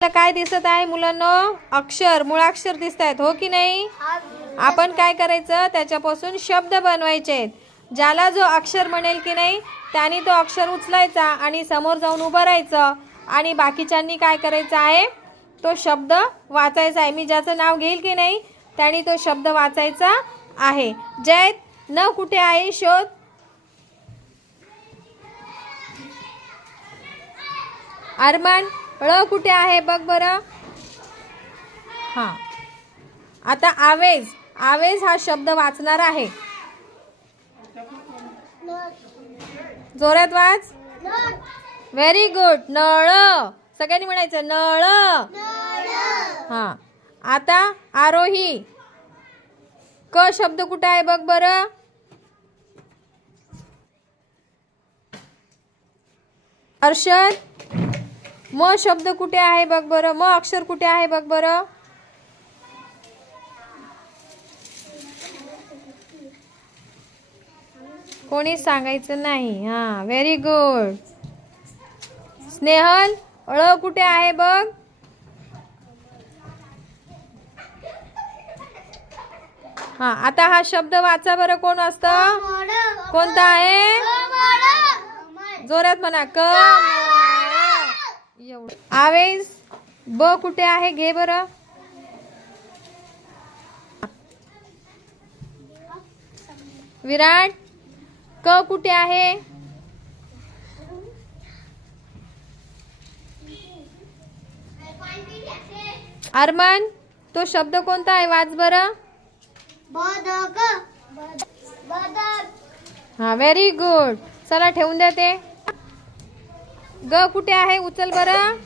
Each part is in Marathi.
काय दिसत आहे मुलांनो? अक्षर, मूळाक्षर दिसत आहेत, हो की नाही? आपण काय करायचं, त्याच्यापासून शब्द बनवायचे. ज्याला जो अक्षर म्हणेल की नाही त्याने तो अक्षर उचलायचा आणि समोर जाऊन उभं राहायचं आणि बाकीच्यांनी काय करायचं आहे, तो शब्द वाचायचा आहे. मी ज्याचं नाव घेईल की नाही त्याने तो शब्द वाचायचा आहे. जयत, न कुठे आहे शोध. अरमान, ळ कुठे आहे बघ बरं. हां, आता आवेज, आवेज हा शब्द वाचणार आहे. जोरात वाच. Very good. नळ, सगळ्यांनी म्हणायचं नळ. हां, आता आरोही. क शब्द कुठे आहे बघ बरं. अर्षद, म शब्द कुठे आहे बघ बरं. म अक्षर कुठे आहे बघ बरं. कोणी सांगायचं नाही. हां, व्हेरी गुड. स्नेहल, ळ कुठे आहे बघ. हां, आता हा शब्द वाचा बरं. कोण असतं, कोणता आहे. जोरात म्हणा. क. आवेश, ब कुठे आहे घे बरं. विराट, क कुठे आहे. अरमान, तो शब्द कोणता आहे वाच बरं. हा, व्हेरी गुड. चला ठेवून द्या ते. ग कुठे आहे उचल बरं.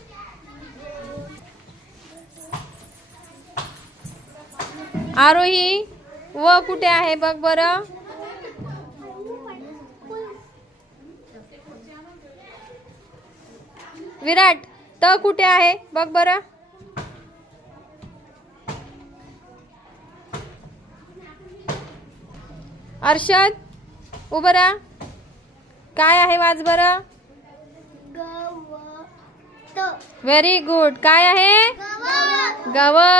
आरोही, व कुठे आहे बघ बरं. विराट, त कुठे आहे बघ बरं. अर्षद, उभं राहा. काय आहे वाच बरं. Very good. काय आहे. गवत.